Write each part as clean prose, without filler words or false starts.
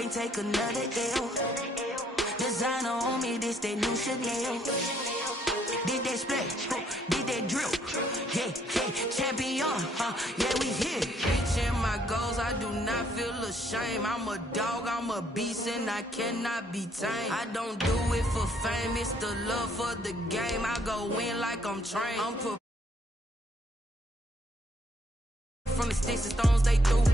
can't take another L. Designer on me, this that new Chanel. Did they splash? Did they drill? Yeah, champion, yeah, we here. Reaching my goals, I do not feel ashamed. I'm a dog, I'm a beast, and I cannot be tamed. I don't do it for fame, it's the love for the game. I go in like I'm trained. I'm from the sticks and stones they threw.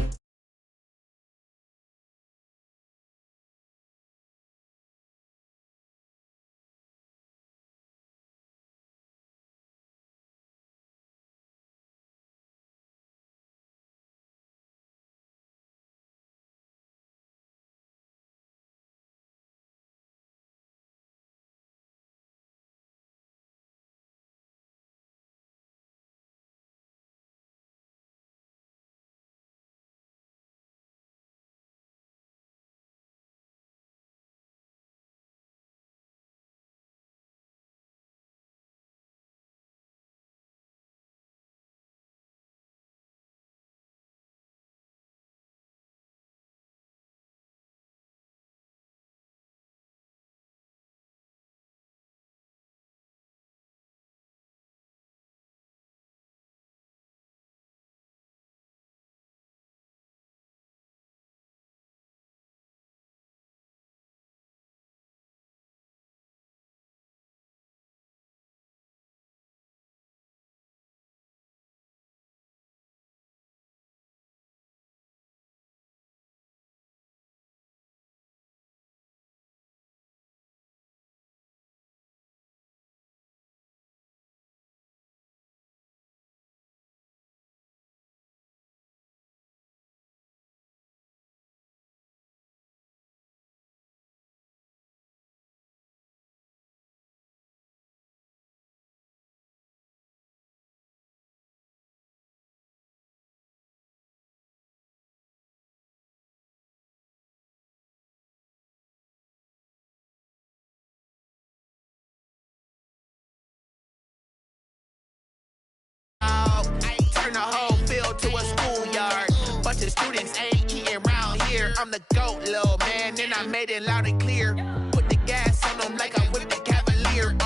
Turn the whole field to a schoolyard. Bunch of students ain't eating round here. I'm the GOAT, little man, and I made it loud and clear. Put the gas on them like I'm with the Cavalier.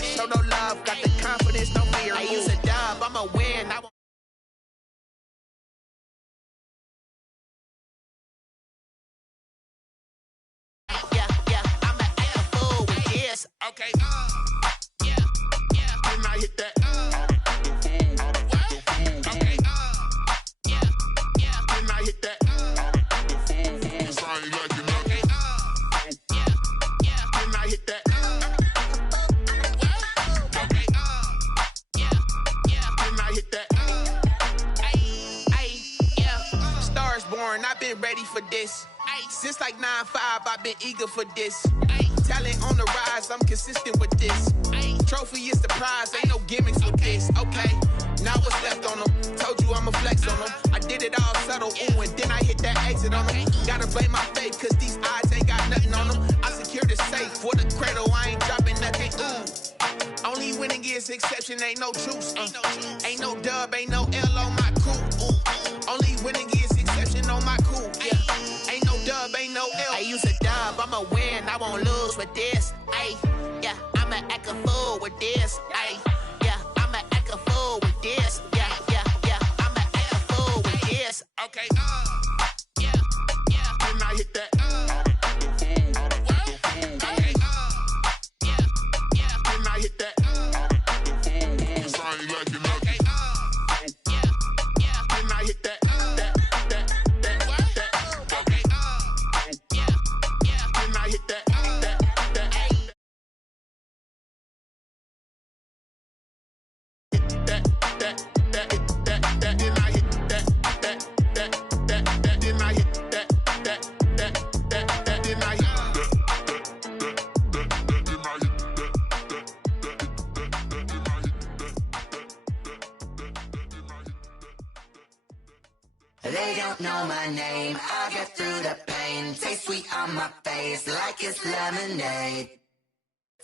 Show no love, got the confidence, no fear. I use a dub, I'ma win. Yeah, I'ma act a fool with this. Okay, yeah, then I hit that. I've been ready for this. Since like 9-5, I've been eager for this. Talent on the rise, I'm consistent with this. Trophy is the prize, ain't no gimmicks with this. Okay, now what's left on them? Told you I'ma flex on them. I did it all subtle, ooh, and then I hit that exit on them. Gotta blame my faith, cause these odds ain't got nothing on them. I secured the safe for the cradle, I ain't dropping nothing, ooh. Only winning is exception, ain't no truce. Ain't no dub, ain't no L on my crew. Only winning is exception on my crew. Yeah, ain't no dub, ain't no L. I use a dub, I'ma win, I won't lose with this. Ay, yeah, I'ma act a fool with this. Ay, yeah, I'ma act a fool with this. Yeah, I'ma act a fool with this. Okay, yeah, then I hit that. Okay, yeah, then I hit that. They don't know my name, I get through the pain. Taste sweet on my face like it's lemonade.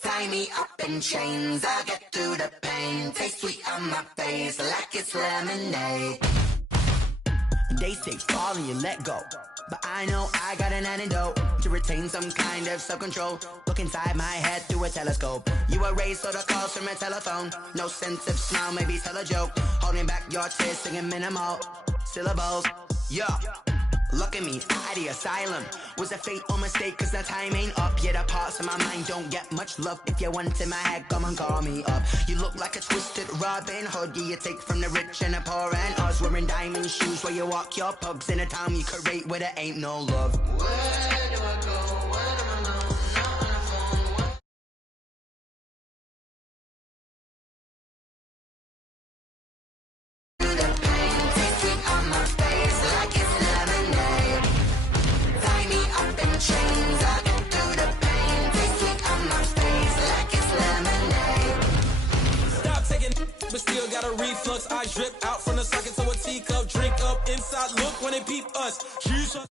Tie me up in chains, I get through the pain. Taste sweet on my face like it's lemonade. They say fall and you let go, but I know I got an antidote to retain some kind of self-control. Look inside my head through a telescope. You erase all the calls from a telephone. No sense of smile, maybe tell a joke. Holding back your tears, singing minimal syllables. Yeah. Look at me, out of the asylum. Was a fate or mistake, cause the time ain't up. Yeah, the parts of my mind don't get much love. If you want in my head, come and call me up. You look like a twisted Robin Hood. Yeah, you take from the rich and the poor and us. Wearing diamond shoes where you walk your pugs. In a town you create where there ain't no love. Where do I go? When am I alone? Not on the phone. The pain tasting on my face like it's lemonade. Tie me up in chains, I go through the pain. Taste sweet on my face like it's lemonade. Stop taking, but still got a reflux. I drip out from the socket to a teacup. Drink up inside, look when they peep us. Jesus.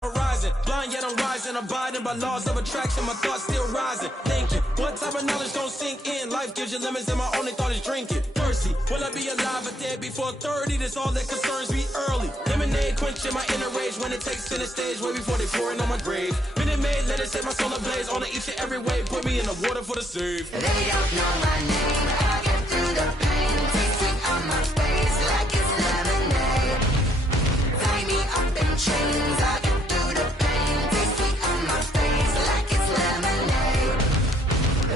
Horizon, blind yet I'm rising, abiding by laws of attraction, my thoughts still rising. Thank you. What type of knowledge don't sink in? Life gives you lemons and my only thought is drinking. Thirsty, will I be alive or dead before 30? That's all that concerns me early. Lemonade quenching my inner rage when it takes center stage, way before they pour it on my grave. Minute Maid, let it set my soul ablaze on each and every way. Put me in the water for the save. They don't know my name, I get through the pain. Taste sweet on my face like it's lemonade. Tie me up in chains, I get through the pain. Taste sweet on my face like it's lemonade.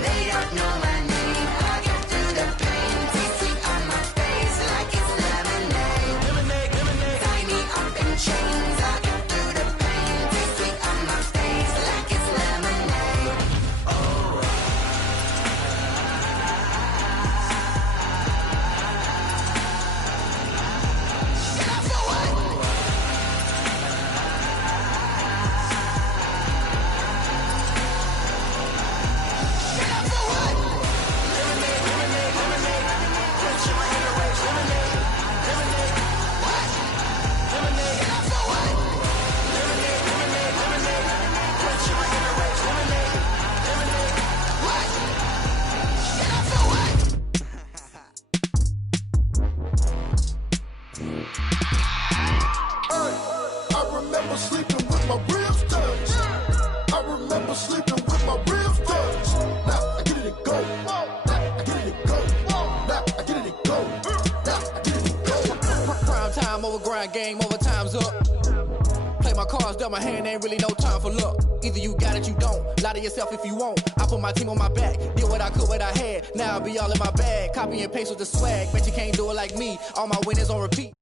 They don't know my name, I get through the pain. Taste sweet on my face like it's lemonade. Lemonade, lemonade. Tie me up in chains, I get through the pain. Taste sweet on my face like it's lemonade. I remember sleeping with my ribs touched. I remember sleeping with my ribs touched. Now I get it and go. Now I get it and go. Now I get it and go. Now I get it and go. Prime time over grind game, over time's up. Play my cards, dealt my hand, ain't really no time for luck. Either you got it, you don't. Lie to yourself if you won't. I put my team on my back, did what I could, what I had. Now I'll be all in my bag. Copy and paste with the swag. Bet you can't do it like me. All my winners on repeat.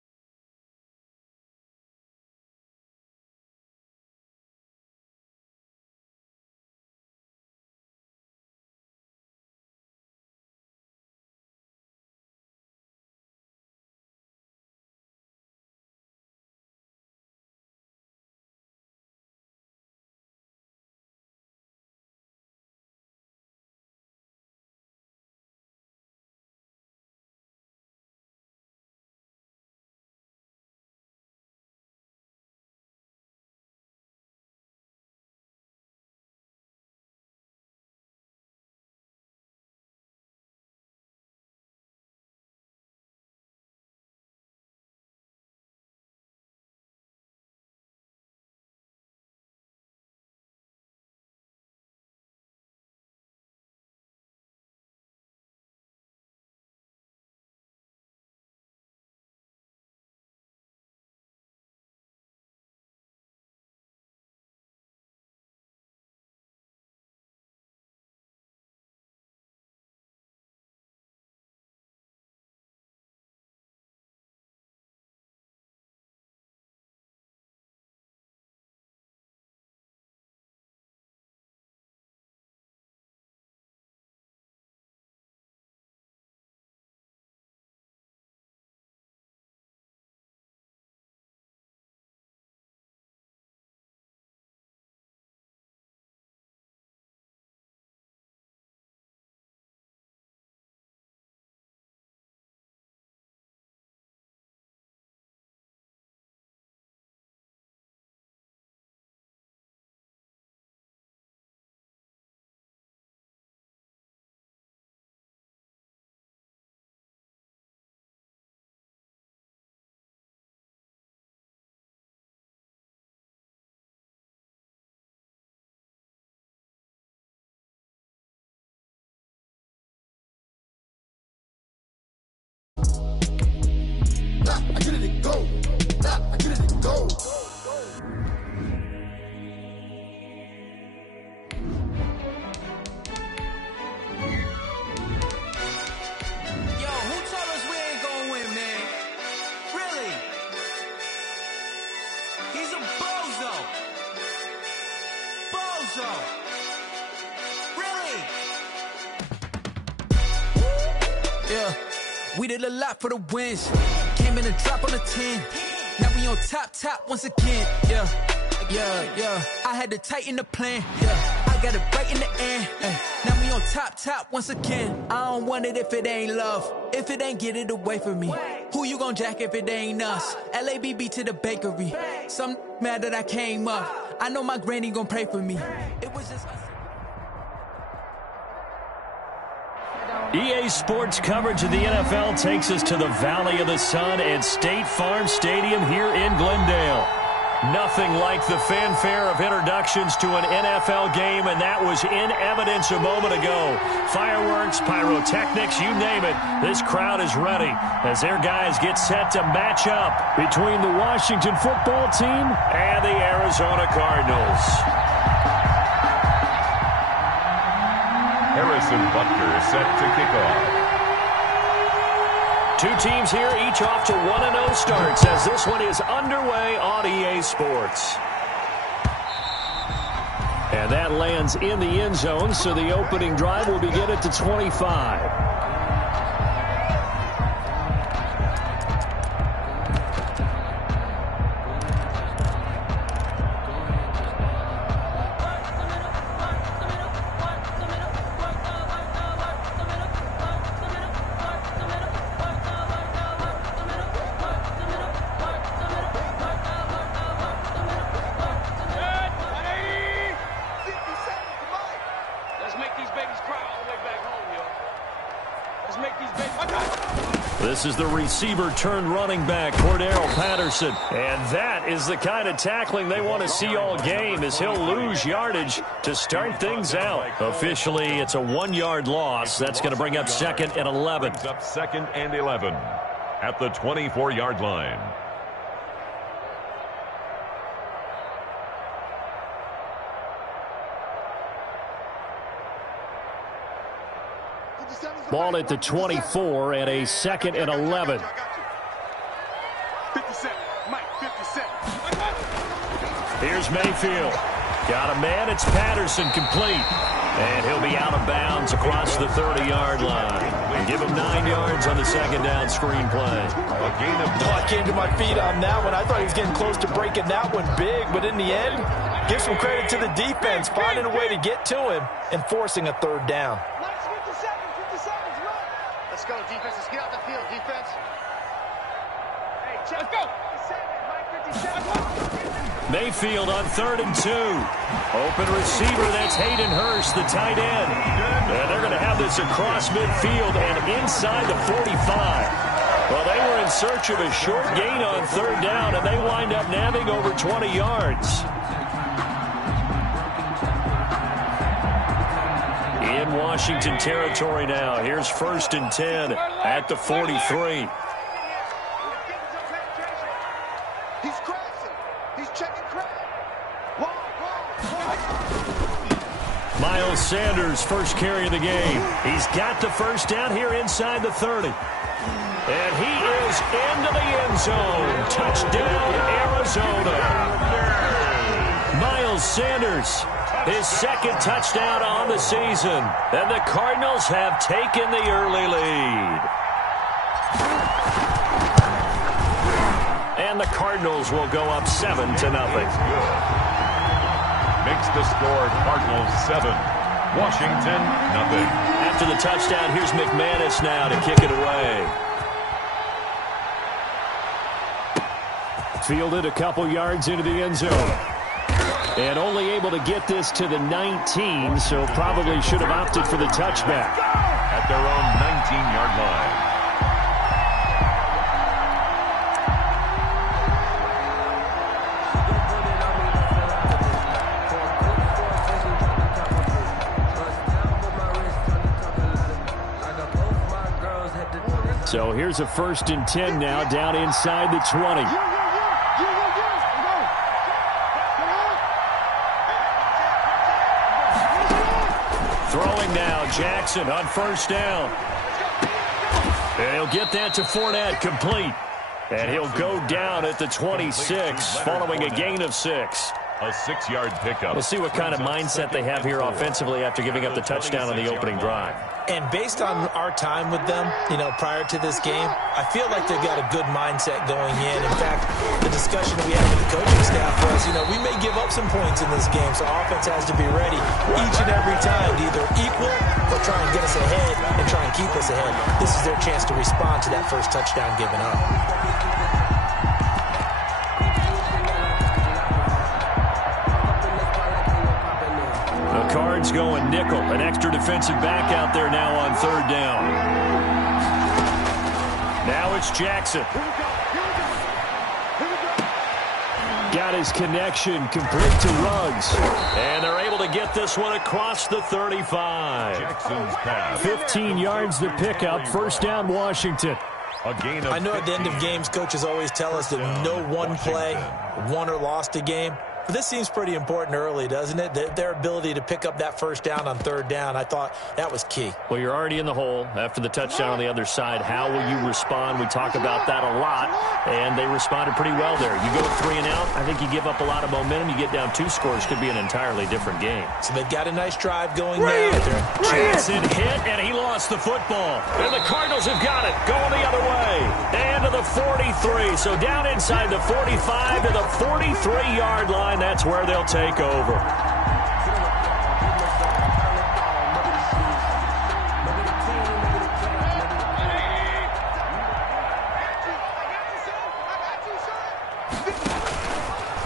so. Really? Yeah, we did a lot for the wins. Came in a drop on the 10. Now we on top once again. Yeah. I had to tighten the plan. Yeah, I got it right in the end. Now we on top once again. I don't want it if it ain't love. If it ain't, get it away from me. Who you gon' jack if it ain't us? LABB to the bakery. Some mad that I came up. I know my granny gon' pray for me. It was just us. EA Sports coverage of the NFL takes us to the Valley of the Sun at State Farm Stadium here in Glendale. Nothing like the fanfare of introductions to an NFL game, and that was in evidence a moment ago. Fireworks, pyrotechnics, you name it. This crowd is ready as their guys get set to match up between the Washington football team and the Arizona Cardinals. Harrison Butker is set to kick off. Two teams here, each off to 1-0 starts as this one is underway on EA Sports. And that lands in the end zone, so the opening drive will begin at the 25. This is the receiver turned running back, Cordero Patterson. And that is the kind of tackling they want to see all game as he'll lose yardage to start things out. Officially, it's a 1-yard loss. That's going to bring up 2nd and 11. Brings up 2nd and 11 at the 24-yard line. Ball at the 24 and a 2nd and 11. 57, Mike, 57. Here's Mayfield. Got a man. It's Patterson complete. And he'll be out of bounds across the 30-yard line. And give him 9 yards on the 2nd down screen play. A gain of I came to my feet on that one. I thought he was getting close to breaking that one big, but in the end, give some credit to the defense, finding a way to get to him and forcing a 3rd down. Let's go, defense. Let's get out the field, defense. Hey, let's go. 57, Mike, 57. Mayfield on 3rd and 2. Open receiver, that's Hayden Hurst, the tight end. And they're going to have this across midfield and inside the 45. Well, they were in search of a short gain on 3rd down, and they wind up nabbing over 20 yards. In Washington territory now. Here's 1st and 10 at the 43. He's crossing. He's checking crowd. Miles Sanders, first carry of the game. He's got the 1st down here inside the 30. And he is into the end zone. Touchdown, Arizona. Miles Sanders, his 2nd touchdown on the season. And the Cardinals have taken the early lead. And the Cardinals will go up 7-0. makes the score Cardinals 7, Washington 0. After the touchdown, here's McManus now to kick it away. Fielded a couple yards into the end zone. And only able to get this to the 19, so probably should have opted for the touchback. At their own 19-yard line. So here's a 1st and 10 now, down inside the 20. Throwing now, Jackson on 1st down. And he'll get that to Fournette, complete. And he'll go down at the 26, following a gain of 6. A 6-yard pickup. We'll see what kind of mindset they have here offensively after giving up the touchdown on the opening drive. And based on our time with them, prior to this game, I feel like they've got a good mindset going in. In fact, the discussion we had with the coaching staff was, we may give up some points in this game, so offense has to be ready each and every time to either equal or try and get us ahead and try and keep us ahead. This is their chance to respond to that first touchdown given up. The Cards going nickel. An extra defensive back out there now on third down. Now it's Jackson. Got his connection complete to Ruggs. And they're able to get this one across the 35. Jackson's pass. 15 yards to pick up. First down, Washington. I know at the end of games, coaches always tell us that no one play won or lost a game. But this seems pretty important early, doesn't it? Their ability to pick up that first down on third down, I thought that was key. Well, you're already in the hole after the touchdown on the other side. How will you respond? We talk about that a lot, and they responded pretty well there. You go 3 and out, I think you give up a lot of momentum. You get down 2 scores, could be an entirely different game. So they've got a nice drive going now. Jackson hit, and he lost the football. And the Cardinals have got it, going the other way. And to the 43, so down inside the 45 to the 43-yard line. That's where they'll take over.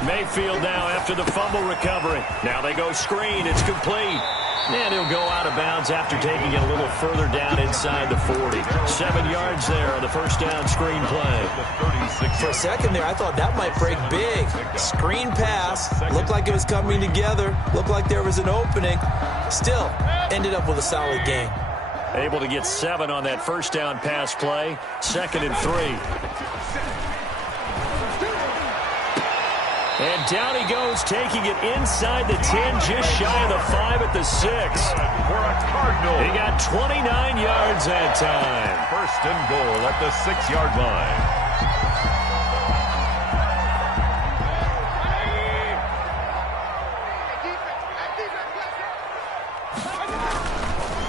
Mayfield now after the fumble recovery. Now they go screen. It's complete. And he'll go out of bounds after taking it a little further down inside the 40. 7 yards there on the first down screen play. For a second there, I thought that might break big. Screen pass. Looked like it was coming together. Looked like there was an opening. Still, ended up with a solid game. Able to get 7 on that first down pass play. 2nd and 3. And down he goes, taking it inside the 10, just shy of the 5 at the 6. For a Cardinal. He got 29 yards that time. First and goal at the 6-yard line.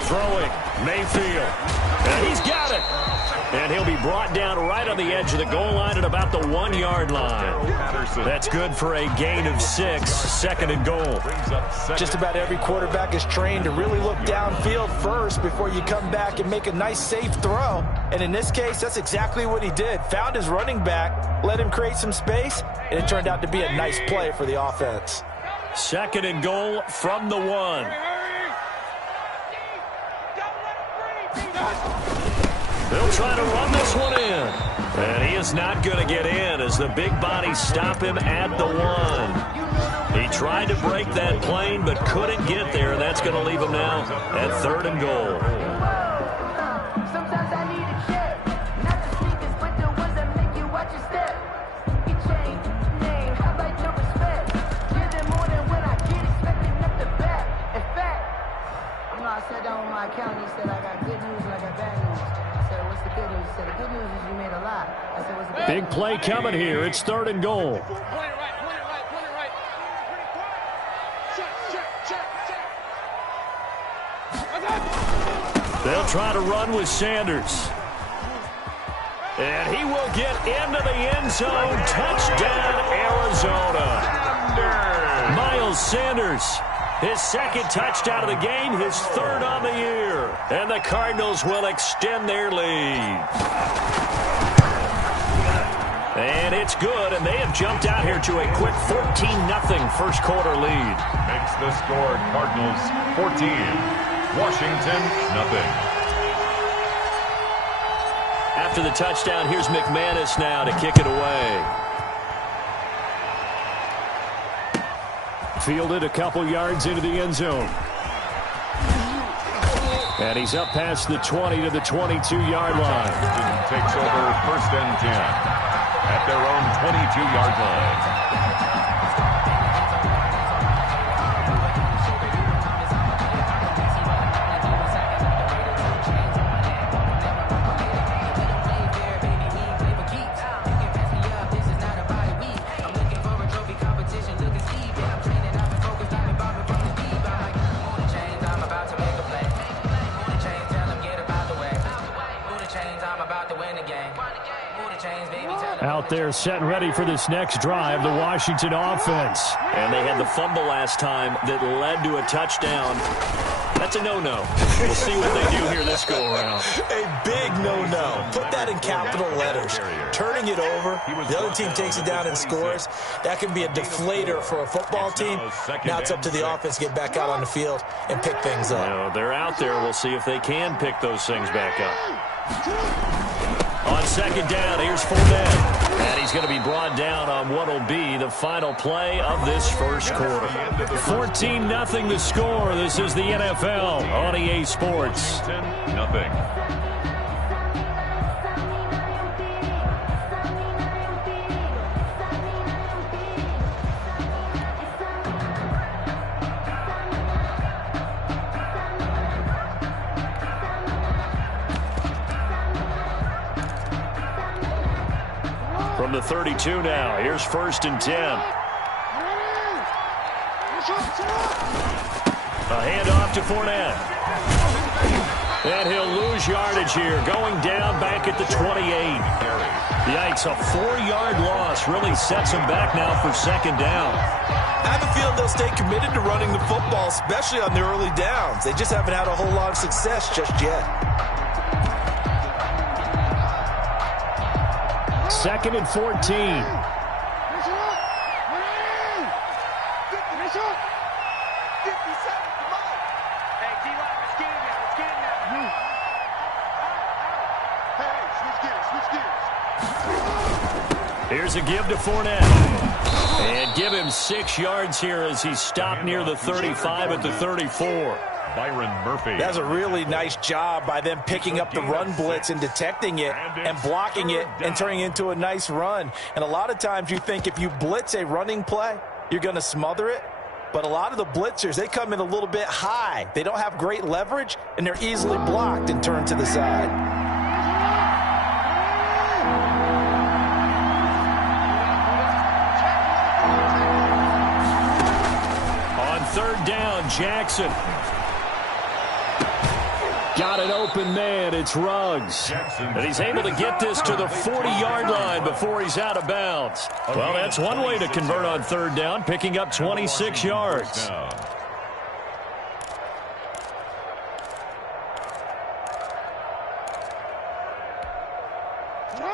Throwing, Mayfield. And he's got it. And he'll be brought down right on the edge of the goal line at about the 1-yard line. That's good for a gain of 6. 2nd and goal. Just about every quarterback is trained to really look downfield first before you come back and make a nice, safe throw. And in this case, that's exactly what he did. Found his running back, let him create some space, and it turned out to be a nice play for the offense. 2nd and goal from the 1. They'll try to run this one in. And he is not going to get in as the big bodies stop him at the 1. He tried to break that plane but couldn't get there. And that's going to leave him now at 3rd and goal. Sometimes I need a check. Not the sneakers, but the ones that make you watch your step. Get change, name, how about your respect? Give them more than when I get expecting up the back. In fact, I sat down with my accountant. He said, I got good news and I got bad news. What's the good news? He said, the good news is you made a lot. I said, what's the bad Big play coming here. It's 3rd and goal. Point it right. They'll try to run with Sanders. And he will get into the end zone. Touchdown, Arizona. Miles Sanders. His 2nd touchdown of the game, his 3rd on the year. And the Cardinals will extend their lead. And it's good, and they have jumped out here to a quick 14-0 first quarter lead. Makes the score Cardinals 14, Washington 0. After the touchdown, here's McManus now to kick it away. Fielded a couple yards into the end zone. And he's up past the 20 to the 22-yard line. Takes over 1st and 10 at their own 22-yard line. Out there set and ready for this next drive, the Washington offense. And they had the fumble last time that led to a touchdown. That's a no-no. We'll see what they do here this go-around. A big no-no. Put that in capital letters. Turning it over, the other team takes it down and scores. That can be a deflator for a football team. Now it's up to the offense to get back out on the field and pick things up. Well, they're out there. We'll see if they can pick those things back up. On second down, here's Fournette. And he's going to be brought down on what will be the final play of this first quarter. 14-0 the score. This is the NFL on EA Sports. 10-0. From the 32 now, here's 1st and 10. A handoff to Fournette. And he'll lose yardage here, going down back at the 28. Yikes, a 4-yard loss really sets him back now for second down. I have a feeling they'll stay committed to running the football, especially on the early downs. They just haven't had a whole lot of success just yet. 2nd and 14. Here's a give to Fournette. And give him 6 yards here as he's stopped near the 35 at the 34. Byron Murphy. That's a really nice job by them picking up the run blitz and detecting it and blocking it and turning it into a nice run. And a lot of times you think if you blitz a running play, you're going to smother it. But a lot of the blitzers, they come in a little bit high. They don't have great leverage, and they're easily blocked and turned to the side. On 3rd down, Jackson. Got an open man. It's Ruggs. And he's able to get this to the 40-yard line before he's out of bounds. Well, that's one way to convert on 3rd down, picking up 26 yards.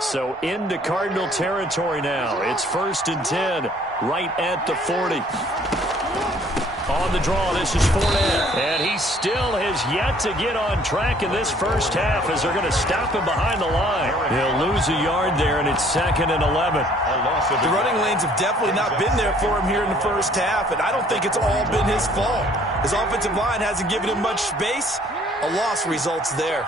So into Cardinal territory now. It's 1st and 10, right at the 40. On the draw, this is Fournette. And he still has yet to get on track in this first half as they're going to stop him behind the line. He'll lose a yard there, and it's 2nd and 11. The running lanes have definitely not been there for him here in the first half, and I don't think it's all been his fault. His offensive line hasn't given him much space. A loss results there.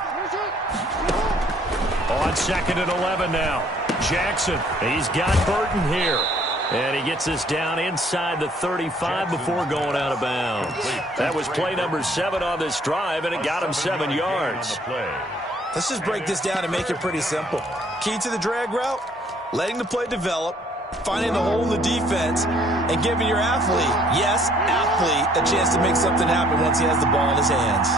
On 2nd and 11 now. Jackson, he's got Burton here. And he gets this down inside the 35 before going out of bounds. That was play number 7 on this drive, and it got him 7 yards. Let's just break this down and make it pretty simple. Key to the drag route, letting the play develop, finding the hole in the defense, and giving your athlete, yes, athlete, a chance to make something happen once he has the ball in his hands.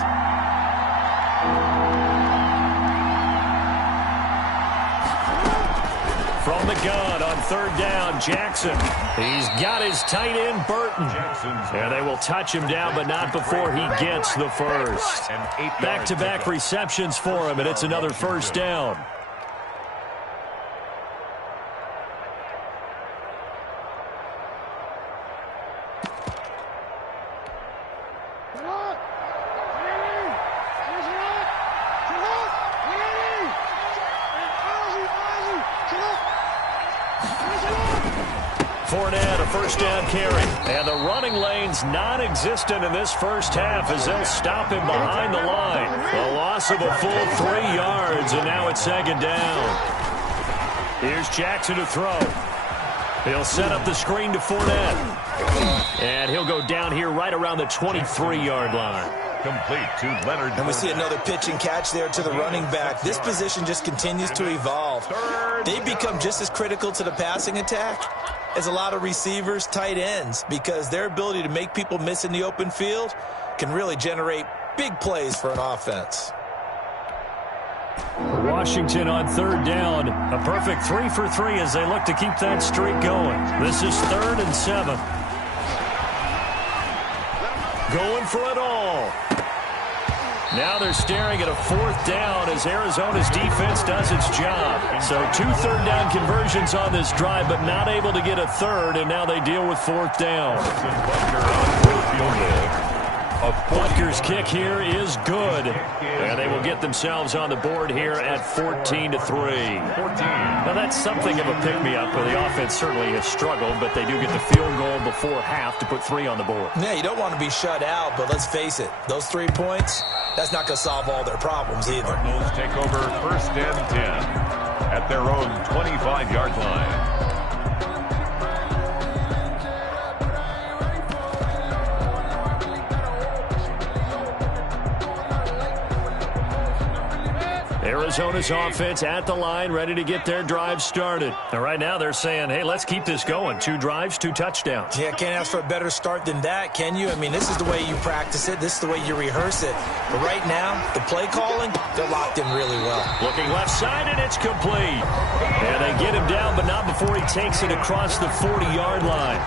From the gun on 3rd down, Jackson. He's got his tight end, Burton. And they will touch him down, but not before he gets the first. Back-to-back receptions for him, and it's another 1st down. Fournette, a 1st down carry. And the running lane's non-existent in this first half as they'll stop him behind the line. A loss of a full 3 yards, and now it's 2nd down. Here's Jackson to throw. He'll set up the screen to Fournette. And he'll go down here right around the 23-yard line. Complete to Leonard. And we see another pitch and catch there to the running back. This position just continues to evolve. They become just as critical to the passing attack as a lot of receivers, tight ends, because their ability to make people miss in the open field can really generate big plays for an offense. Washington on third down. A perfect 3 for 3 as they look to keep that streak going. This is 3rd and 7. Going for it all. Now they're staring at a 4th down as Arizona's defense does its job. So 2 third-down conversions on this drive, but not able to get a third, and now they deal with 4th down. Butker's kick here is good, and they will get themselves on the board here at 14-3. Now that's something of a pick-me-up, where the offense certainly has struggled, but they do get the field goal before half to put 3 on the board. Yeah, you don't want to be shut out, but let's face it, those 3 points, that's not going to solve all their problems either. Cardinals take over 1st and 10 at their own 25-yard line. Arizona's offense at the line, ready to get their drive started. And right now they're saying, hey, let's keep this going. 2 drives, 2 touchdowns. Yeah, can't ask for a better start than that, can you? I mean, this is the way you practice it. This is the way you rehearse it. But right now, the play calling, they're locked in really well. Looking left side, and it's complete. And they get him down, but not before he takes it across the 40-yard line.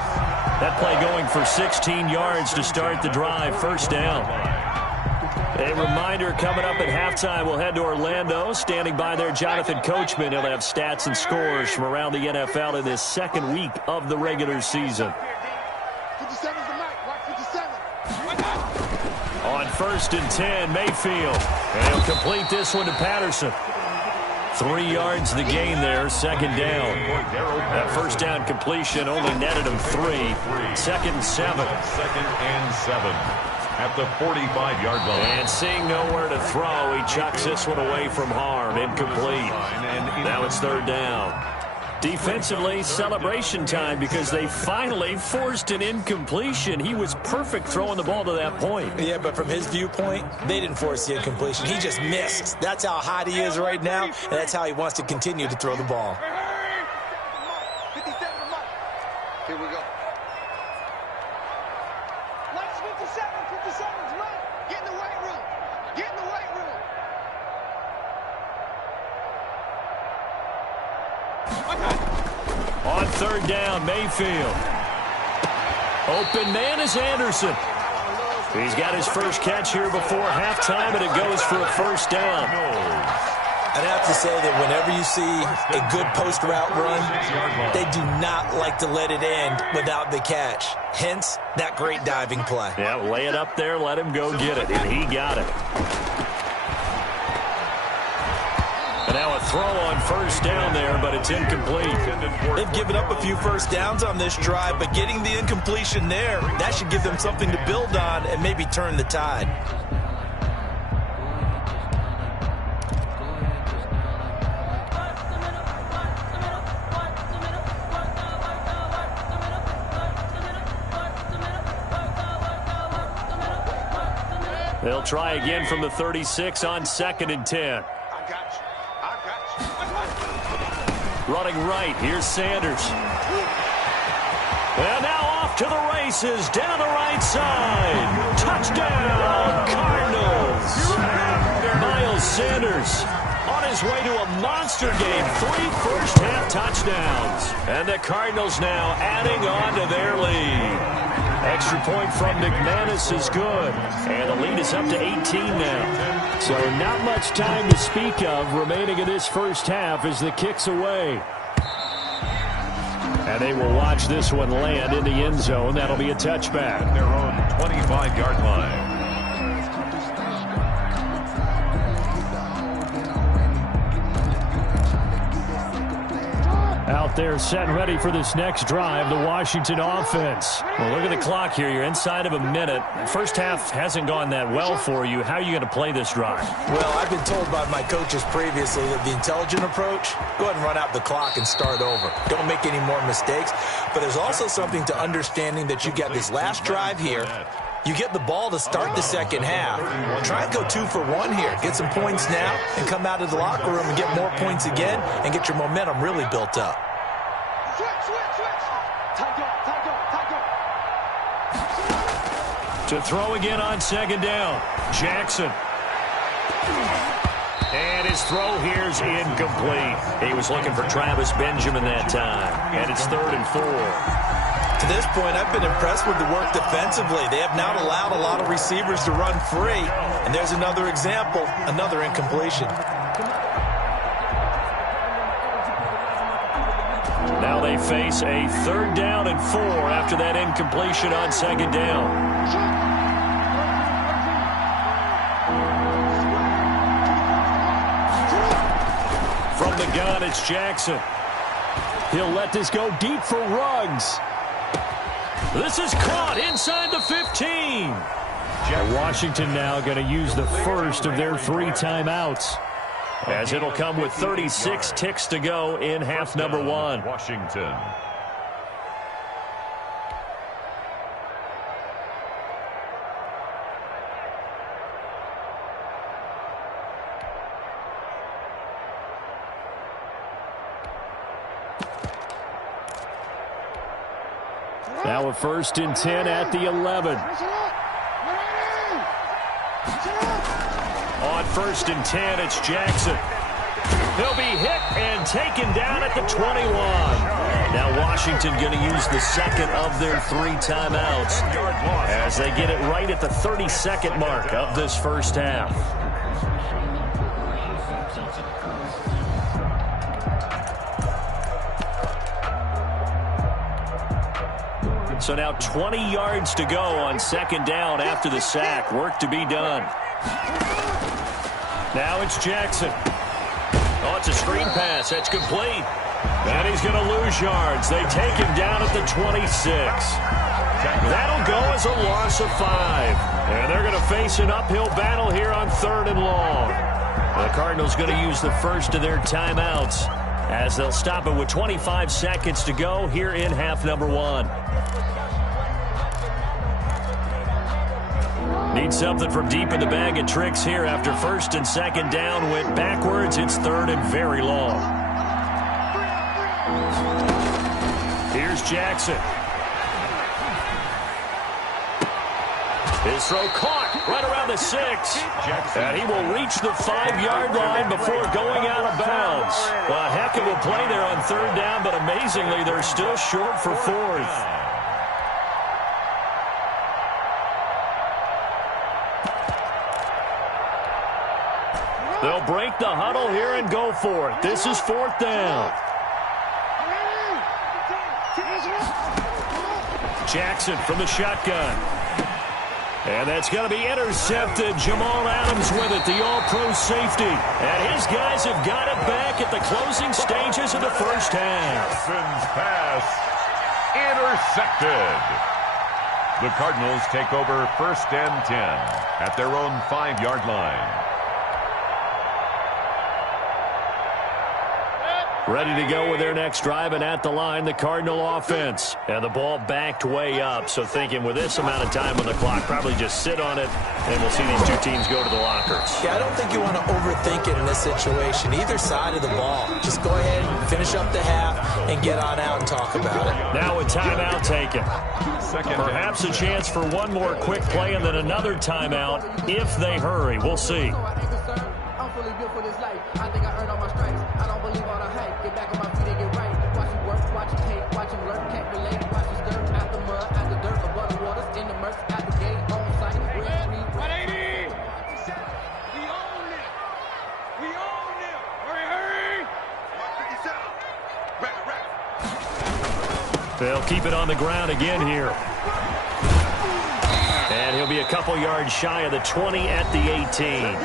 That play going for 16 yards to start the drive. 1st down. A reminder, coming up at halftime, we'll head to Orlando. Standing by there, Jonathan Coachman. He'll have stats and scores from around the NFL in this 2nd week of the regular season. 57's the mic. Watch 57. On 1st and 10, Mayfield. And he'll complete this one to Patterson. 3 yards the gain there, 2nd down. That 1st down completion only netted him 3. 2nd and 7. 2nd and 7. At the 45-yard line. And seeing nowhere to throw, he chucks this one away from harm. Incomplete. Now it's 3rd down. Defensively, celebration time because they finally forced an incompletion. He was perfect throwing the ball to that point. Yeah, but from his viewpoint, they didn't force the incompletion. He just missed. That's how hot he is right now, and that's how he wants to continue to throw the ball. 57 the mic. Here we go. Watch 57. 57's right. Get in the weight room. Get in the weight room. On 3rd down, Mayfield. Open man is Anderson. He's got his first catch here before halftime, and it goes for a 1st down. I'd have to say that whenever you see a good post route run, they do not like to let it end without the catch. Hence, that great diving play. Yeah, lay it up there, let him go get it, and he got it. And now a throw on 1st down there, but it's incomplete. They've given up a few 1st downs on this drive, but getting the incompletion there, that should give them something to build on and maybe turn the tide. They'll try again from the 36 on 2nd and 10. Running right, here's Sanders. And now off to the races, down the right side. Touchdown, Cardinals. Miles Sanders on his way to a monster game. 3 first-half touchdowns. And the Cardinals now adding on to their lead. Extra point from McManus is good. And the lead is up to 18 now. So not much time to speak of remaining in this 1st half as the kick's away. And they will watch this one land in the end zone. That'll be a touchback. Their own 25-yard line. Out there set and ready for this next drive, the Washington offense. Well, look at the clock here. You're inside of a minute. First half hasn't gone that well for you. How are you going to play this drive? Well, I've been told by my coaches previously that the intelligent approach, go ahead and run out the clock and start over. Don't make any more mistakes. But there's also something to understanding that you got this last drive here. You get the ball to start the second half. Try and go 2 for 1 here. Get some points now and come out of the locker room and get more points again and get your momentum really built up. To throw again on second down. Jackson. And his throw here's incomplete. He was looking for Travis Benjamin that time. And it's 3rd and 4. To this point, I've been impressed with the work defensively. They have not allowed a lot of receivers to run free. And there's another example, another incompletion. Now they face a 3rd down and 4 after that incompletion on 2nd down. From the gun, it's Jackson. He'll let this go deep for Ruggs. This is caught inside the 15. Washington now going to use the first of their 3 timeouts, as it'll come with 36 ticks to go in half number 1. Washington. Now a 1st and 10 at the 11. On 1st and 10, it's Jackson. He'll be hit and taken down at the 21. Now Washington going to use the second of their 3 timeouts as they get it right at the 32nd mark of this first half. So now 20 yards to go on 2nd down after the sack. Work to be done. Now it's Jackson. Oh, it's a screen pass. That's complete. And he's going to lose yards. They take him down at the 26. That'll go as a loss of 5. And they're going to face an uphill battle here on 3rd and long. The Cardinals going to use the first of their timeouts as they'll stop it with 25 seconds to go here in half number 1. Need something from deep in the bag of tricks here after 1st and 2nd down went backwards. It's 3rd and very long. Here's Jackson. His throw caught right around the 6. And he will reach the 5-yard line before going out of bounds. Well, a heck of a play there on 3rd down, but amazingly, they're still short for 4th. They'll break the huddle here and go for it. This is 4th down. Jackson from the shotgun. And that's going to be intercepted. Jamal Adams with it, the all-pro safety. And his guys have got it back at the closing stages of the first half. Jackson's pass intercepted. The Cardinals take over 1st and 10 at their own 5-yard line. Ready to go with their next drive, and at the line, the Cardinal offense. And the ball backed way up, so thinking with this amount of time on the clock, probably just sit on it, and we'll see these 2 teams go to the lockers. Yeah, I don't think you want to overthink it in this situation, either side of the ball. Just go ahead and finish up the half and get on out and talk about it. Now a timeout taken. Perhaps a chance for one more quick play and then another timeout if they hurry. We'll see. I'm fully built for this life. I think I earned all my stripes. I don't believe all the hype. Get back on my feet and get right. Watch you work, watch you hate, watch him learn, can't relate. Watch you stir out the mud, out the dirt, above the waters, in the murk, out the gate, on site, red, green, 180. We own it. We own it. Hurry, hurry. They'll keep it on the ground again here. And he'll be a couple yards shy of the 20 at the 18.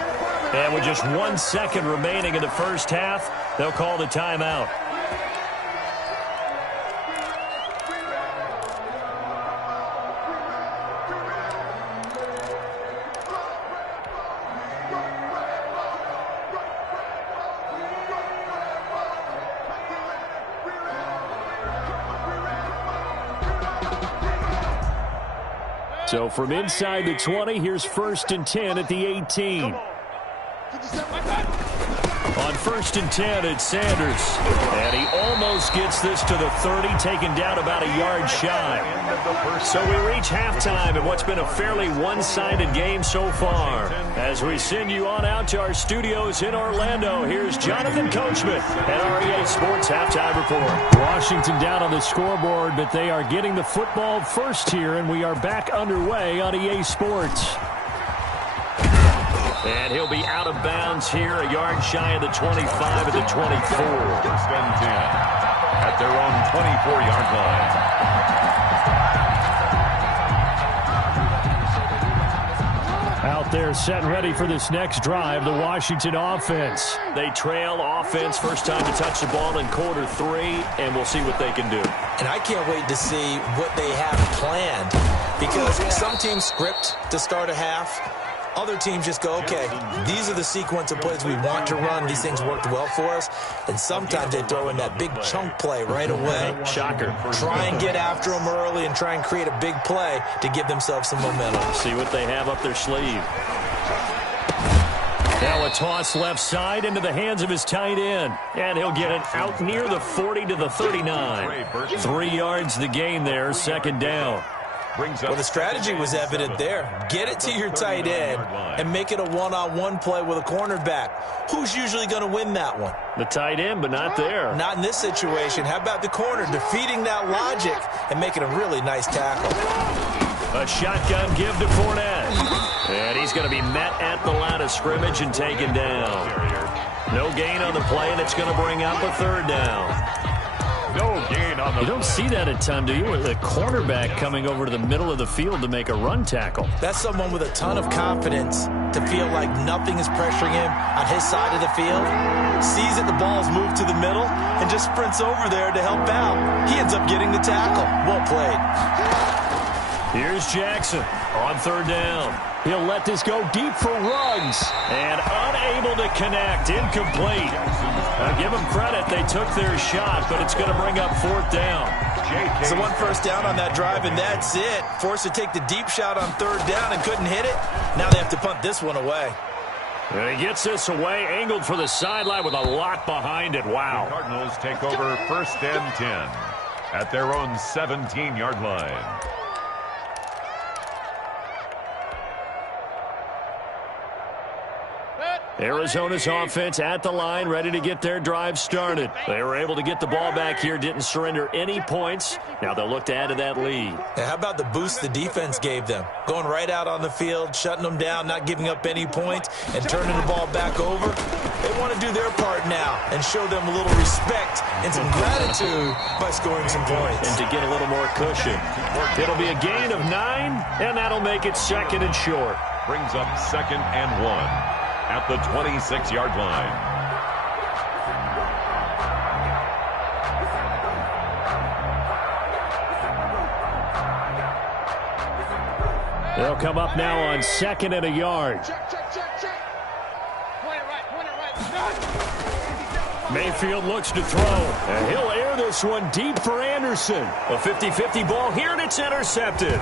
And with just 1 second remaining in the first half, they'll call the timeout. So from inside the 20, here's 1st and 10 at the 18. On 1st and 10, it's Sanders. And he almost gets this to the 30, taken down about a yard shy. So we reach halftime in what's been a fairly one-sided game so far. As we send you on out to our studios in Orlando, here's Jonathan Coachman at our EA Sports Halftime Report. Washington down on the scoreboard, but they are getting the football first here, and we are back underway on EA Sports. And he'll be out of bounds here, a yard shy of the 25 at the 24. 1st and 10 at their own 24-yard line. Out there set and ready for this next drive, the Washington offense. They trail offense, first time to touch the ball in quarter 3, and we'll see what they can do. And I can't wait to see what they have planned, because some teams script to start a half. Other teams just go, okay, these are the sequence of plays we want to run. These things worked well for us. And sometimes they throw in that big chunk play right away. Shocker. Try and get after them early and try and create a big play to give themselves some momentum. See what they have up their sleeve. Now a toss left side into the hands of his tight end. And he'll get it out near the 40 to the 39. 3 yards the gain there, 2nd down. Well, the strategy was evident there. Get it to your tight end and make it a one-on-one play with a cornerback. Who's usually going to win that one? The tight end, but not there. Not in this situation. How about the corner defeating that logic and making a really nice tackle? A shotgun give to Fournette. And he's going to be met at the line of scrimmage and taken down. No gain on the play, and it's going to bring up a 3rd down. No gain on the You don't see that a ton, do you? With a cornerback coming over to the middle of the field to make a run tackle. That's someone with a ton of confidence to feel like nothing is pressuring him on his side of the field. Sees that the ball's moved to the middle and just sprints over there to help out. He ends up getting the tackle. Well played. Here's Jackson on 3rd down. He'll let this go deep for Ruggs. And unable to connect. Incomplete. Now give them credit. They took their shot, but it's going to bring up 4th down. So 1 first down on that drive, and that's it. Forced to take the deep shot on 3rd down and couldn't hit it. Now they have to punt this one away. And he gets this away, angled for the sideline with a lot behind it. Wow. The Cardinals take over 1st and 10 at their own 17-yard line. Arizona's offense at the line, ready to get their drive started. They were able to get the ball back here, didn't surrender any points. Now they'll look to add to that lead. Now, how about the boost the defense gave them? Going right out on the field, shutting them down, not giving up any points, and turning the ball back over. They want to do their part now and show them a little respect and some gratitude by scoring some points. And to get a little more cushion. It'll be a gain of 9, and that'll make it 2nd and short. Brings up 2nd and 1. At the 26-yard line. They'll come up now on 2nd and a yard. Mayfield looks to throw, and he'll air this one deep for Anderson. A 50-50 ball here, and it's intercepted.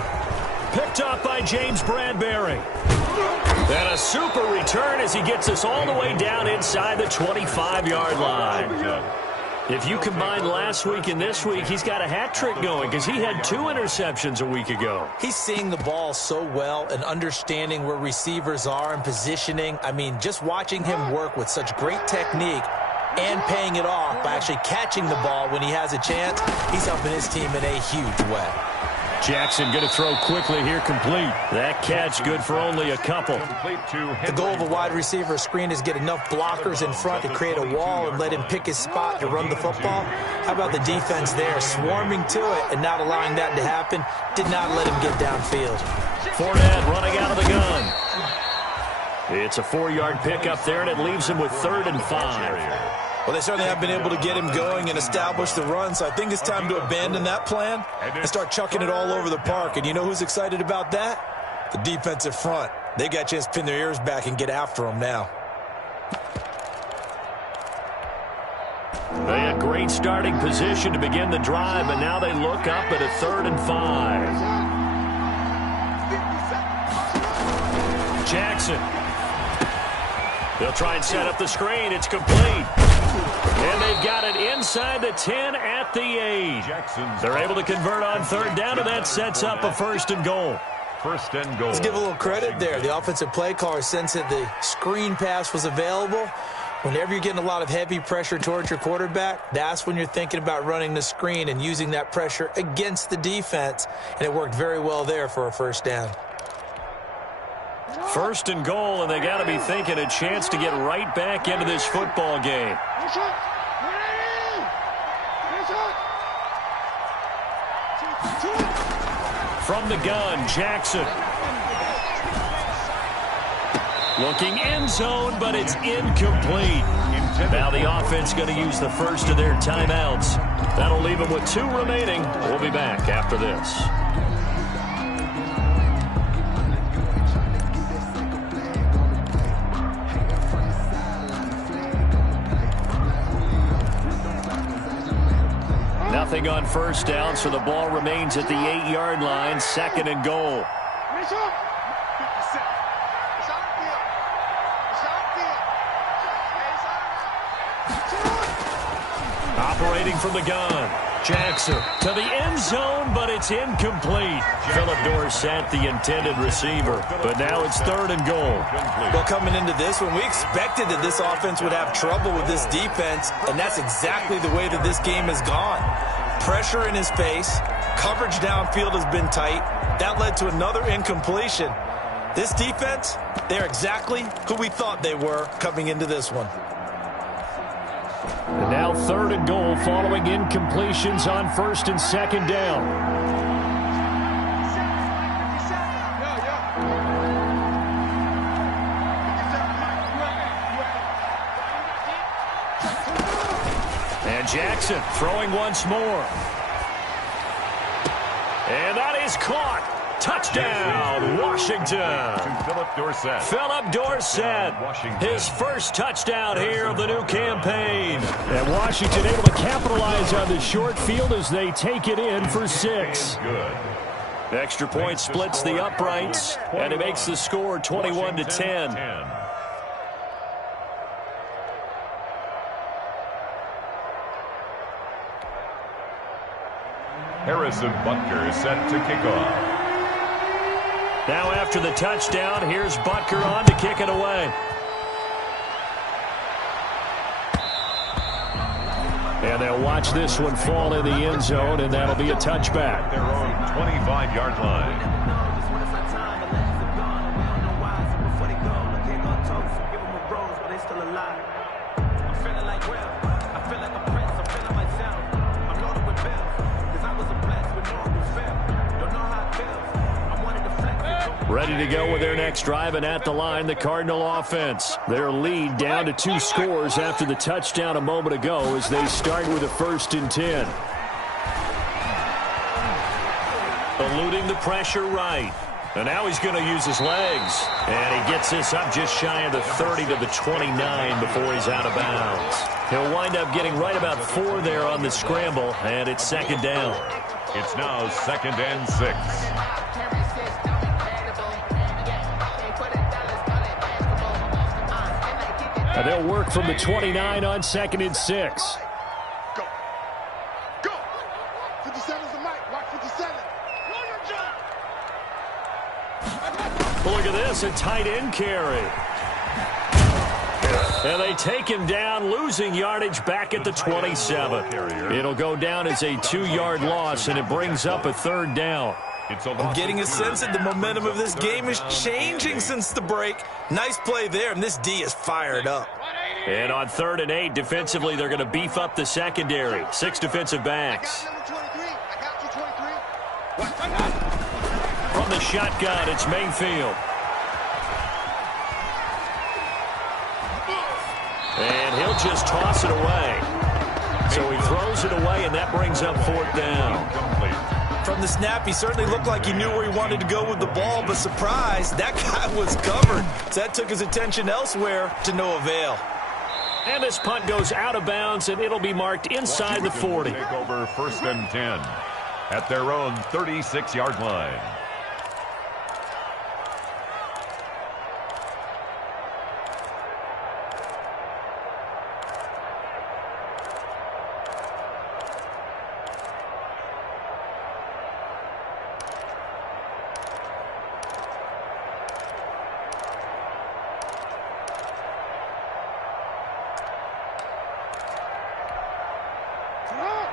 Picked up by James Bradbury. And a super return as he gets us all the way down inside the 25-yard line. If you combine last week and this week, he's got a hat trick going because he had 2 interceptions a week ago. He's seeing the ball so well and understanding where receivers are and positioning. I mean, just watching him work with such great technique and paying it off by actually catching the ball when he has a chance, he's helping his team in a huge way. Jackson going to throw quickly here, complete. That catch good for only a couple. The goal of a wide receiver screen is get enough blockers in front to create a wall and let him pick his spot to run the football. How about the defense there, swarming to it and not allowing that to happen? Did not let him get downfield. Fournette running out of the gun. It's a 4-yard pickup there, and it leaves him with 3rd and 5. Well, they certainly have been able to get him going and establish the run, so I think it's time to abandon that plan and start chucking it all over the park. And you know who's excited about that? The defensive front. They got a chance to pin their ears back and get after him now. They had great starting position to begin the drive, but now they look up at a 3rd and 5. Jackson. They'll try and set up the screen. It's complete. And they've got it inside the 10 at the 8. They're able to convert on third down, and that sets up a first and goal. First and goal. Let's give a little credit there. The offensive play caller sensed that the screen pass was available. Whenever you're getting a lot of heavy pressure towards your quarterback, that's when you're thinking about running the screen and using that pressure against the defense. And it worked very well there for a first down. First and goal, and they got to be thinking a chance to get right back into this football game. From the gun, Jackson. Looking end zone, but it's incomplete. Now the offense going to use the first of their timeouts. That'll leave them with 2 remaining. We'll be back after this. Nothing on first down, so the ball remains at the 8-yard line. Second and goal. Operating from the gun. Jackson to the end zone, but it's incomplete. Philip Dorsett, the intended receiver. But now it's third and goal. Well, coming into this one, we expected that this offense would have trouble with this defense, and that's exactly the way that this game has gone. Pressure in his face. Coverage downfield has been tight. That led to another incompletion. This defense, they're exactly who we thought they were coming into this one. And now third and goal following incompletions on first and second down. And Jackson throwing once more. And that is caught. Touchdown, Washington. Philip Dorsett. Philip Dorsett, his first touchdown here of the new campaign. And Washington able to capitalize on the short field as they take it in for 6. Good. Extra point splits the uprights, and it makes the score 21-10. Harrison Butker is set to kick off. Now after the touchdown, here's Butker on to kick it away. And they'll watch this one fall in the end zone, and that'll be a touchback. Their own 25-yard line. Ready to go with their next drive, and at the line, the Cardinal offense. Their lead down to 2 scores after the touchdown a moment ago as they start with a 1st and 10. Eluding the pressure right. And now he's going to use his legs. And he gets this up just shy of the 30 to the 29 before he's out of bounds. He'll wind up getting right about 4 there on the scramble, and it's second down. It's now 2nd and 6. And they'll work from the 29 on 2nd and 6. Go. Go. 57's the mic. Watch 57. Look at this, a tight end carry. And they take him down, losing yardage back at the 27. It'll go down as a 2-yard loss, and it brings up a 3rd down. I'm getting a sense that the momentum of this game is changing since the break. Nice play there, and this D is fired up. And on 3rd and 8, defensively, they're going to beef up the secondary. 6 defensive backs. From the shotgun, it's Mayfield. And he'll just toss it away. So he throws it away, and that brings up 4th down. From the snap, he certainly looked like he knew where he wanted to go with the ball, but surprise, that guy was covered. So that took his attention elsewhere to no avail. And this punt goes out of bounds, and it'll be marked inside the 40. Take over 1st and 10 at their own 36-yard line.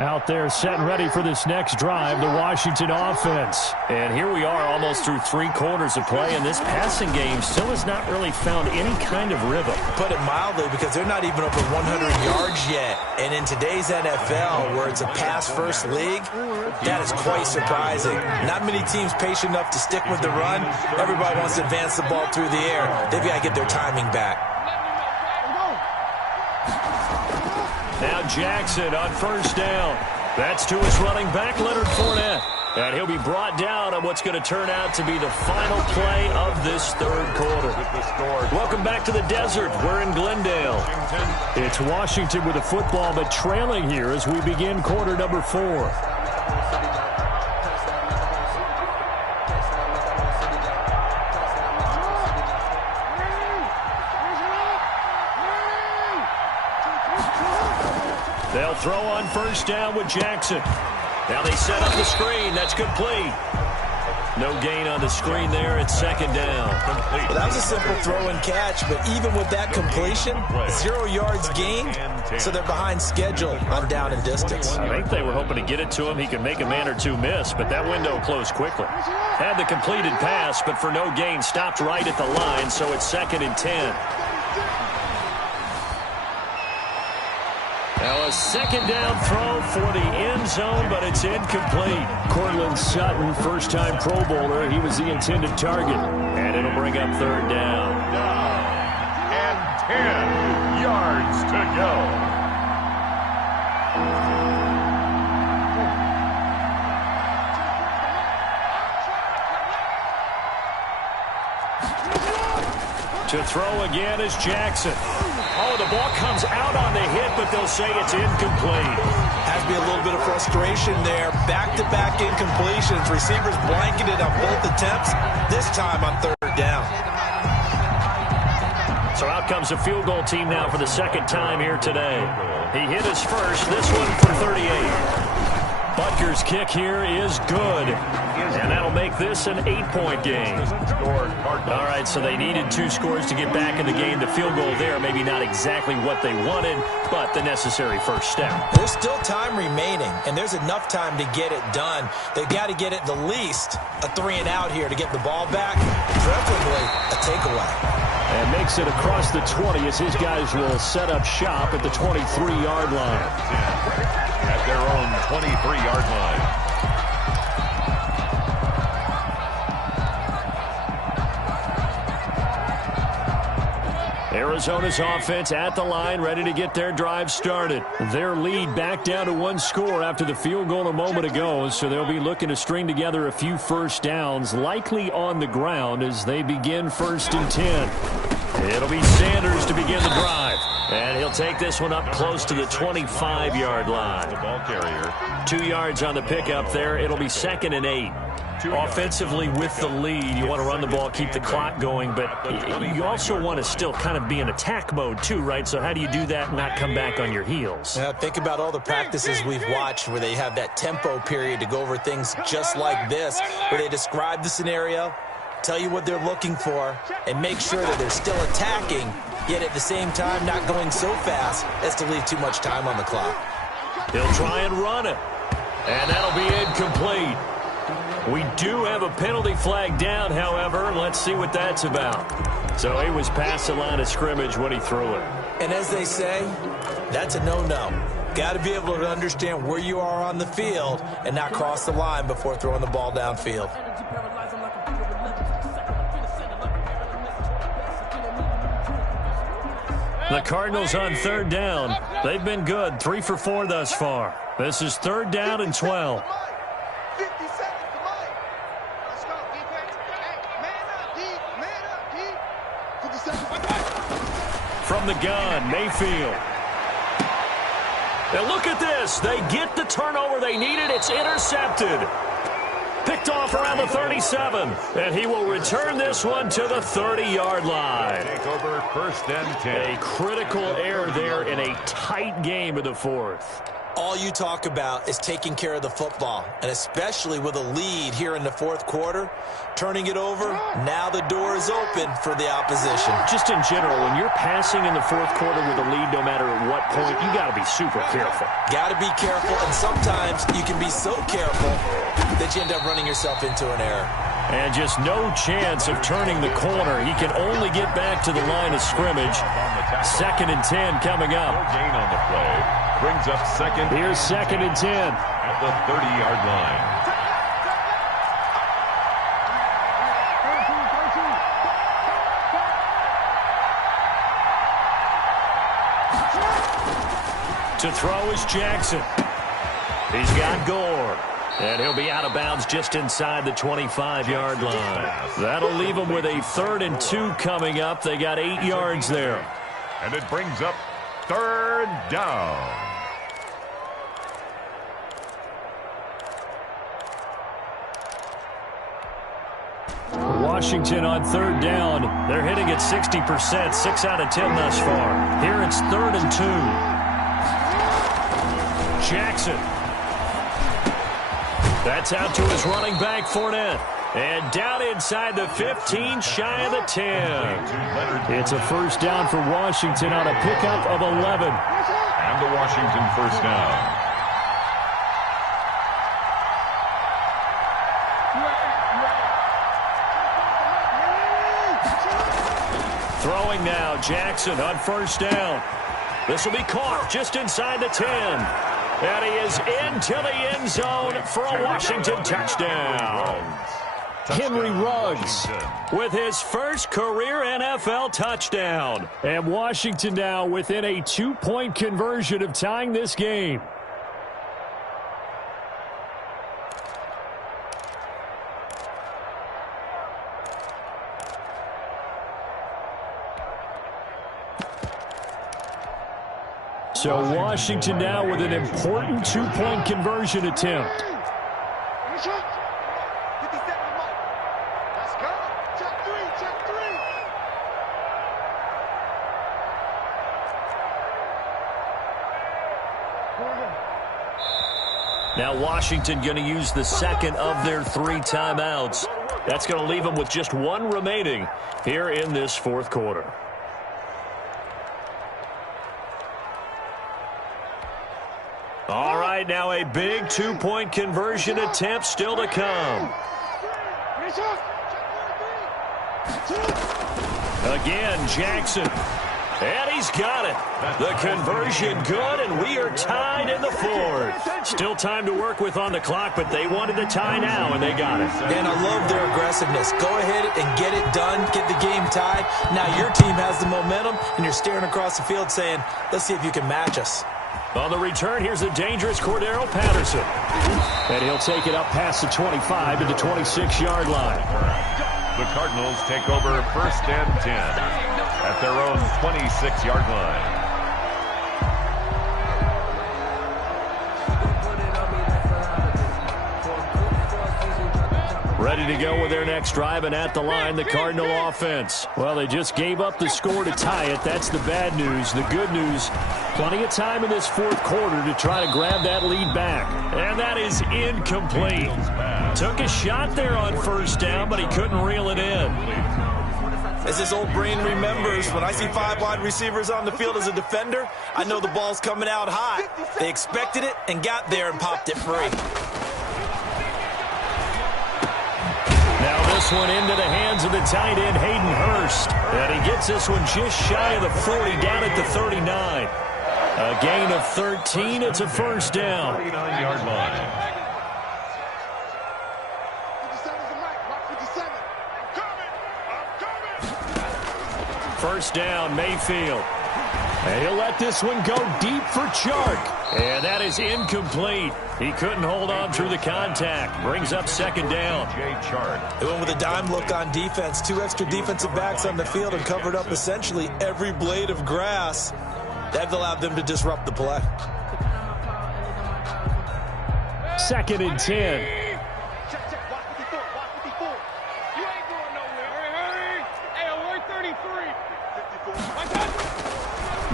out there set and ready for this next drive, the Washington offense. And here we are almost through 3 quarters of play, and this passing game still has not really found any kind of rhythm. Put it mildly, because they're not even over 100 yards yet. And in today's NFL, where it's a pass-first league, that is quite surprising. Not many teams patient enough to stick with the run. Everybody wants to advance the ball through the air. They've got to get their timing back. Now Jackson on first down. That's to his running back, Leonard Fournette. And he'll be brought down on what's going to turn out to be the final play of this third quarter. Welcome back to the desert. We're in Glendale. It's Washington with the football, but trailing here as we begin quarter number 4. They'll throw on first down with Jackson. Now they set up the screen. That's complete. No gain on the screen there. It's second down. Well, that was a simple throw and catch, but even with that completion, 0 yards gained, so they're behind schedule on down and distance. I think they were hoping to get it to him. He could make a man or two miss, but that window closed quickly. Had the completed pass, but for no gain, stopped right at the line, so it's 2nd and 10. Now a second down throw for the end zone, but it's incomplete. Cortland Sutton, first-time Pro Bowler. He was the intended target. And it'll bring up third down. And 10 yards to go. To throw again is Jackson. Oh, the ball comes out on the hit, but they'll say it's incomplete. Has to be a little bit of frustration there. Back-to-back incompletions. Receivers blanketed on both attempts, this time on third down. So out comes a field goal team now for the second time here today. He hit his first, this one for 38. Butker's kick here is good. And that'll make this an 8-point game. All right, so they needed 2 scores to get back in the game. The field goal there, maybe not exactly what they wanted, but the necessary first step. There's still time remaining, and there's enough time to get it done. They've got to get at the least a 3-and-out here to get the ball back, preferably a takeaway. And makes it across the 20 as his guys will set up shop at the 23-yard line. At their own 23-yard line. Arizona's offense at the line, ready to get their drive started. Their lead back down to 1 score after the field goal a moment ago, so they'll be looking to string together a few first downs, likely on the ground as they begin 1st and 10. It'll be Sanders to begin the drive, and he'll take this one up close to the 25-yard line. The ball carrier. 2 yards on the pickup there. It'll be 2nd and 8. Offensively with the lead, you want to run the ball, keep the clock going, but you also want to still kind of be in attack mode too, right? So how do you do that and not come back on your heels? Now, think about all the practices we've watched where they have that tempo period to go over things just like this, where they describe the scenario, tell you what they're looking for, and make sure that they're still attacking, yet at the same time not going so fast as to leave too much time on the clock. He'll try and run it, and that'll be incomplete. We do have a penalty flag down, however. Let's see what that's about. So he was past the line of scrimmage when he threw it. And as they say, that's a no-no. Got to be able to understand where you are on the field and not cross the line before throwing the ball downfield. The Cardinals on third down. They've been good, 3 for 4 thus far. This is 3rd down and 12. From the gun, Mayfield. Now look at this. They get the turnover they needed. It's intercepted. Picked off around the 37. And he will return this one to the 30-yard line. Take over 1st and 10. A critical error there in a tight game of the 4th. all you talk about is taking care of the football, and especially with a lead here in the fourth quarter, turning it over, now the door is open for the opposition. Just in general, when you're passing in the fourth quarter with a lead, no matter at what point, you got to be super careful. Got to be careful, and sometimes you can be so careful that you end up running yourself into an error. And just no chance of turning the corner. He can only get back to the line of scrimmage. 2nd and 10 coming up. No gain on the play. Brings up second. Here's 2nd and 10. At the 30-yard line. To throw is Jackson. He's got Gore. And he'll be out of bounds just inside the 25-yard line. That'll leave him with a 3rd and 2 coming up. They got 8 yards there. And it brings up 3rd down. Washington on 3rd down. They're hitting at 60%, 6 out of 10 thus far. Here it's 3rd and 2. Jackson. That's out to his running back, Fournette. And down inside the 15, shy of the 10. It's a 1st down for Washington on a pickup of 11. And the Washington 1st down. Throwing now, Jackson on 1st down. This will be caught just inside the 10. And he is into the end zone for a Washington touchdown. Henry Ruggs with his first career NFL touchdown. And Washington now within a 2-point conversion of tying this game. So Washington now with an important 2-point conversion attempt. Now Washington going to use the 2nd of their 3 timeouts. That's going to leave them with just 1 remaining here in this 4th quarter. All right, now a big 2-point conversion attempt still to come. Again, Jackson. And he's got it. The conversion good, and we are tied in the 4th. Still time to work with on the clock, but they wanted the tie now, and they got it. And I love their aggressiveness. Go ahead and get it done, get the game tied. Now your team has the momentum, and you're staring across the field saying, let's see if you can match us. On the return, here's the dangerous Cordero Patterson. And he'll take it up past the 25 to the 26-yard line. The Cardinals take over 1st and 10 at their own 26-yard line. Ready to go with their next drive, and at the line, the Cardinal offense. Well, they just gave up the score to tie it. That's the bad news. The good news, plenty of time in this 4th quarter to try to grab that lead back. And that is incomplete. Took a shot there on 1st down, but he couldn't reel it in. As his old brain remembers, when I see 5 wide receivers on the field as a defender, I know the ball's coming out hot. They expected it and got there and popped it free. Now this one into the hands of the tight end, Hayden Hurst. And he gets this one just shy of the 40, down at the 39. A gain of 13. It's a 1st down. 39-yard line. First down, Mayfield. And he'll let this one go deep for Chark. And that is incomplete. He couldn't hold on through the contact. Brings up 2nd down. Jay Chark. They went with a dime look on defense. 2 extra defensive backs on the field and covered up essentially every blade of grass. That allowed them to disrupt the play. 2nd and 10.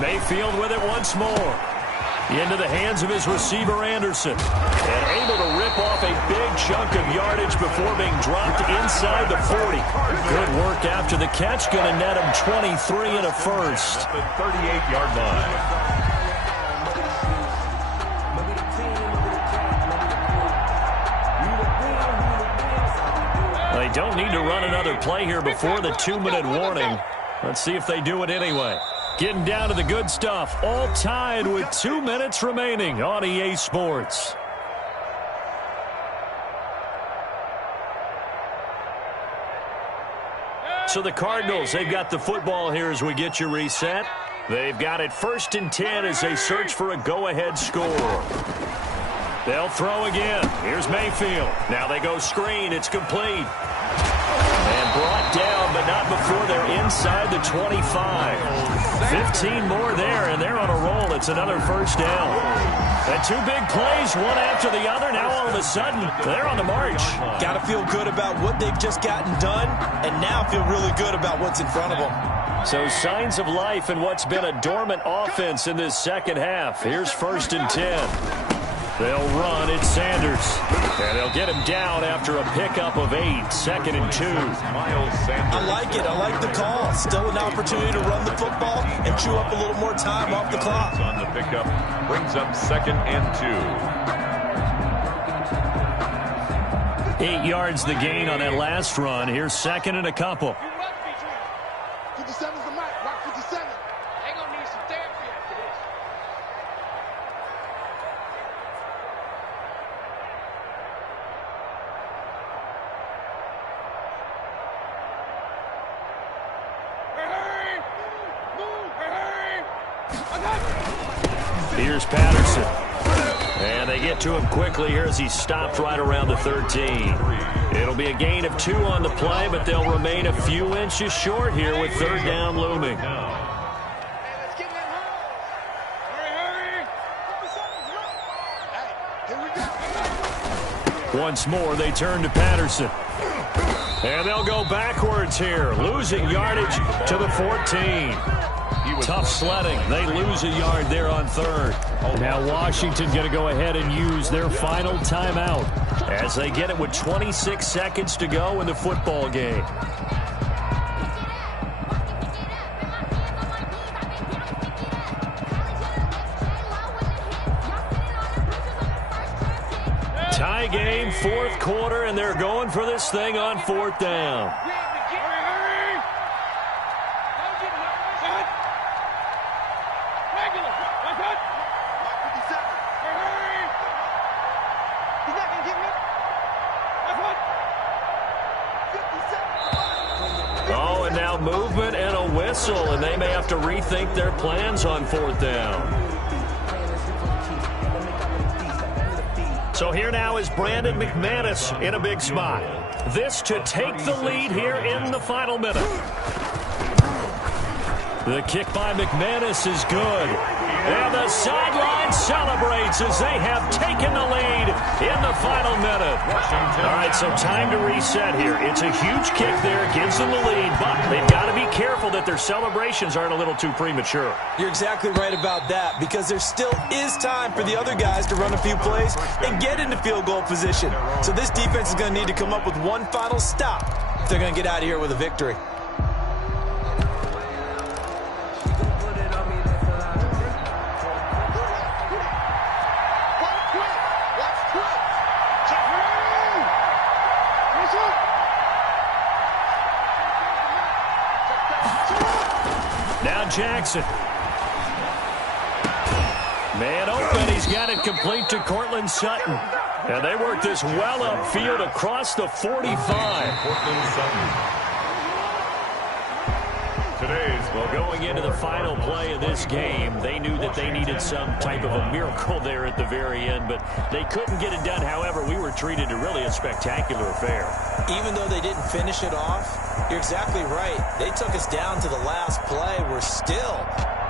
Mayfield with it once more. Into the hands of his receiver, Anderson. And able to rip off a big chunk of yardage before being dropped inside the 40. Good work after the catch. Going to net him 23 and a first. At the 38-yard line. They don't need to run another play here before the 2-minute warning. Let's see if they do it anyway. Getting down to the good stuff. All tied with 2 minutes remaining on EA Sports. So the Cardinals, they've got the football here as we get you reset. They've got it 1st and 10 as they search for a go-ahead score. They'll throw again. Here's Mayfield. Now they go screen. It's complete. And brought down, but not before they're inside the 25. 15 more there, and they're on a roll. It's another first down. And 2 big plays, one after the other. Now all of a sudden, they're on the march. Got to feel good about what they've just gotten done, and now feel really good about what's in front of them. So signs of life in what's been a dormant offense in this second half. Here's 1st and 10. They'll run. It's Sanders. And they'll get him down after a pickup of 8. 2nd and 2. I like it. I like the call. Still an opportunity to run the football and chew up a little more time off the clock. On the pickup, brings up 2nd and 2. 8 yards the gain on that last run. Here's 2nd and a couple. 57's the mark. Rock 57. They're going to need some therapy after this. Here's Patterson. And they get to him quickly here as he stopped right around the 13. It'll be a gain of 2 on the play, but they'll remain a few inches short here with 3rd down looming. Once more, they turn to Patterson. And they'll go backwards here, losing yardage to the 14. Tough sledding. They lose a yard there on 3rd. Now Washington going to go ahead and use their final timeout as they get it with 26 seconds to go in the football game. Tie game, 4th quarter, and they're going for this thing on 4th down. Oh, and now movement and a whistle, and they may have to rethink their plans on 4th down. So here now is Brandon McManus in a big spot. This to take the lead here in the final minute. The kick by McManus is good. And the sideline celebrates as they have taken the lead in the final minute. All right, so time to reset here. It's a huge kick there. Gives them the lead, but they've got to be careful that their celebrations aren't a little too premature. You're exactly right about that, because there still is time for the other guys to run a few plays and get into field goal position. So this defense is going to need to come up with one final stop if they're going to get out of here with a victory. Now Jackson. Man open. He's got it complete to Cortland Sutton. And they work this well upfield across the 45. Cortland Sutton. Well, going into the final play of this game, they knew that they needed some type of a miracle there at the very end, but they couldn't get it done. However, we were treated to really a spectacular affair. Even though they didn't finish it off, you're exactly right. They took us down to the last play.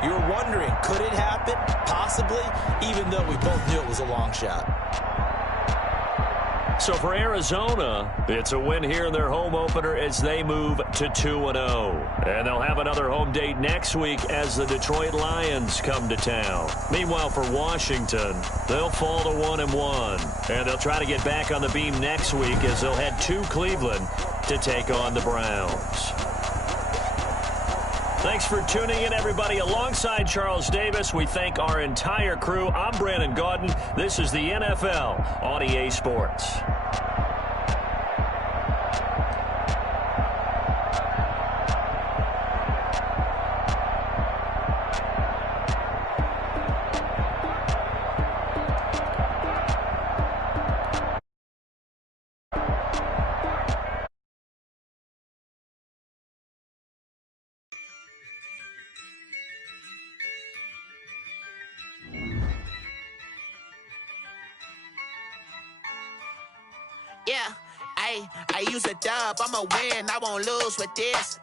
You're wondering, could it happen? Possibly, even though we both knew it was a long shot. So for Arizona, it's a win here in their home opener as they move to 2-0. And they'll have another home date next week as the Detroit Lions come to town. Meanwhile, for Washington, they'll fall to 1-1. And they'll try to get back on the beam next week as they'll head to Cleveland to take on the Browns. Thanks for tuning in, everybody. Alongside Charles Davis, we thank our entire crew. I'm Brandon Gaudin. This is the NFL on EA Sports. Yeah, I use a dub, I'ma win, I won't lose with this.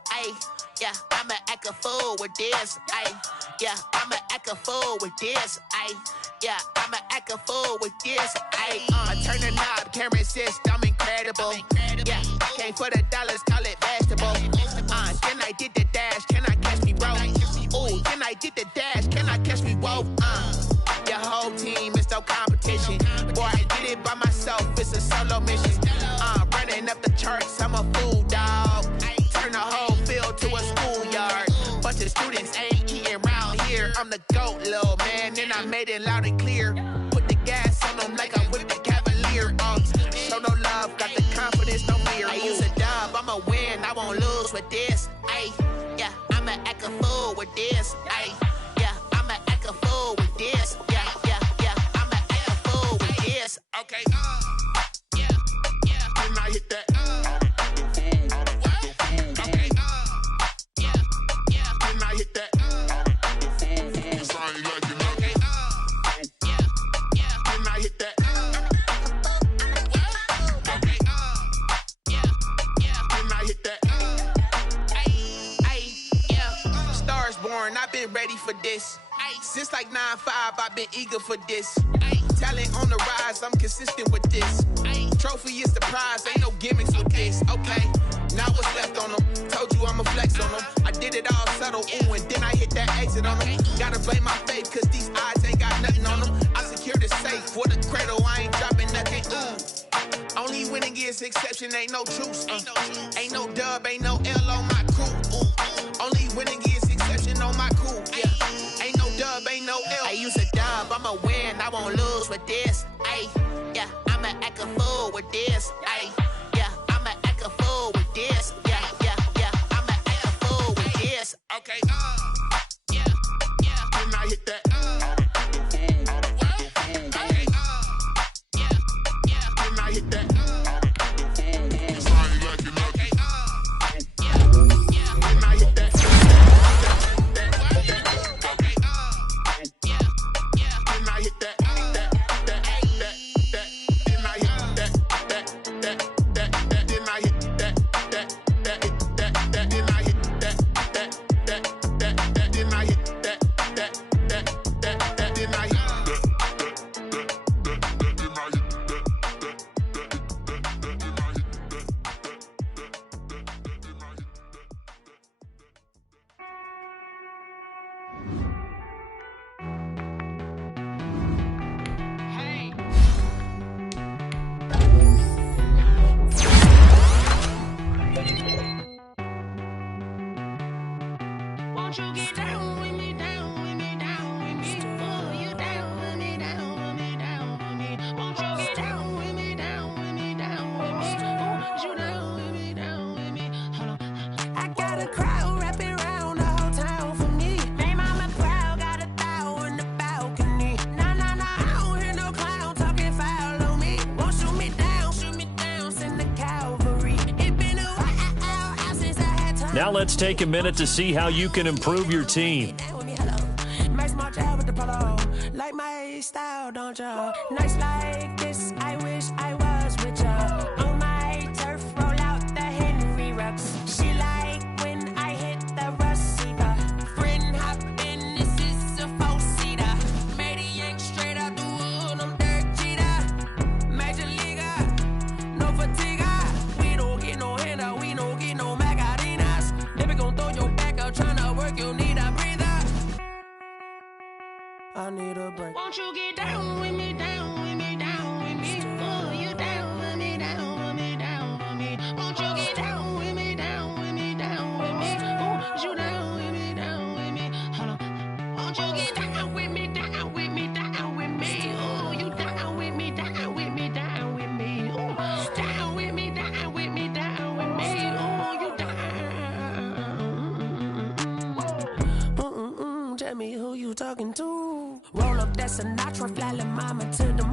Yeah, I'ma act a fool with this. Yeah, I'ma act a fool with this. Yeah, I'ma act a fool with this. Turn the knob, camera assist, I'm incredible. Yeah, came for the dollars, call it vegetable. Then I did the dash, can I catch me, bro? Ooh, then I did the dash, can I catch me, whoa? Your whole team is no competition. Boy, I did it by myself, it's a solo mission. Running up the charts, I'm a fool, dog. Turn the whole field to a schoolyard. Bunch of students ain't eating round here. I'm the GOAT, little man, and I made it loud and clear. Put the gas on them like I whipped the Cavalier. Show no love, got the confidence, no fear. I use a dub, I'ma win, I won't lose with this. Yeah, I'ma act a fool with this. Yeah, I'ma act a fool with this. Yeah, I'ma act a fool with this. Okay, yeah, when I hit that. Okay, yeah, when I hit that. Cause I ain't liking nothing. Yeah, when I hit that. Okay, yeah, when I hit that. Yeah, stars born, I've been ready for this. Since like 9-5, I've been eager for this. Talent on the rise, I'm consistent with this. Trophy is the prize, ain't no gimmicks with this. Okay, now what's left on them? Told you I'ma flex on them. I did it all subtle, ooh, and then I hit that exit on them. Gotta blame my faith, cause these odds ain't got nothing on them. I secure the safe for the cradle, I ain't dropping nothing, ooh. Only winning is exception, ain't no truce. Ain't no dub, ain't no L on my crew. Only winning is exception on my crew, yeah. Ain't no dub, ain't no L. I use a dub, I'ma win, I won't lose with this. Yeah, I'ma act a fool with this. Yeah, I'ma act a fool with this. Yeah, I'ma act a fool with this. Okay, yeah, when I hit that. Okay, yeah, when I hit that. Cause I ain't liking nothing. Yeah, when I hit that. Okay, yeah, when I hit that. Now let's take a minute to see how you can improve your team. Like my style, don't you? Nights like this, I wish I was with you. On my turf, roll out the Henry rocks. She like when I hit the receiver. Friend hop in, this is a four-seater. Made a yank straight out the wood, I'm dirt cheater. Major leaguer, Sinatra, fly la mama to the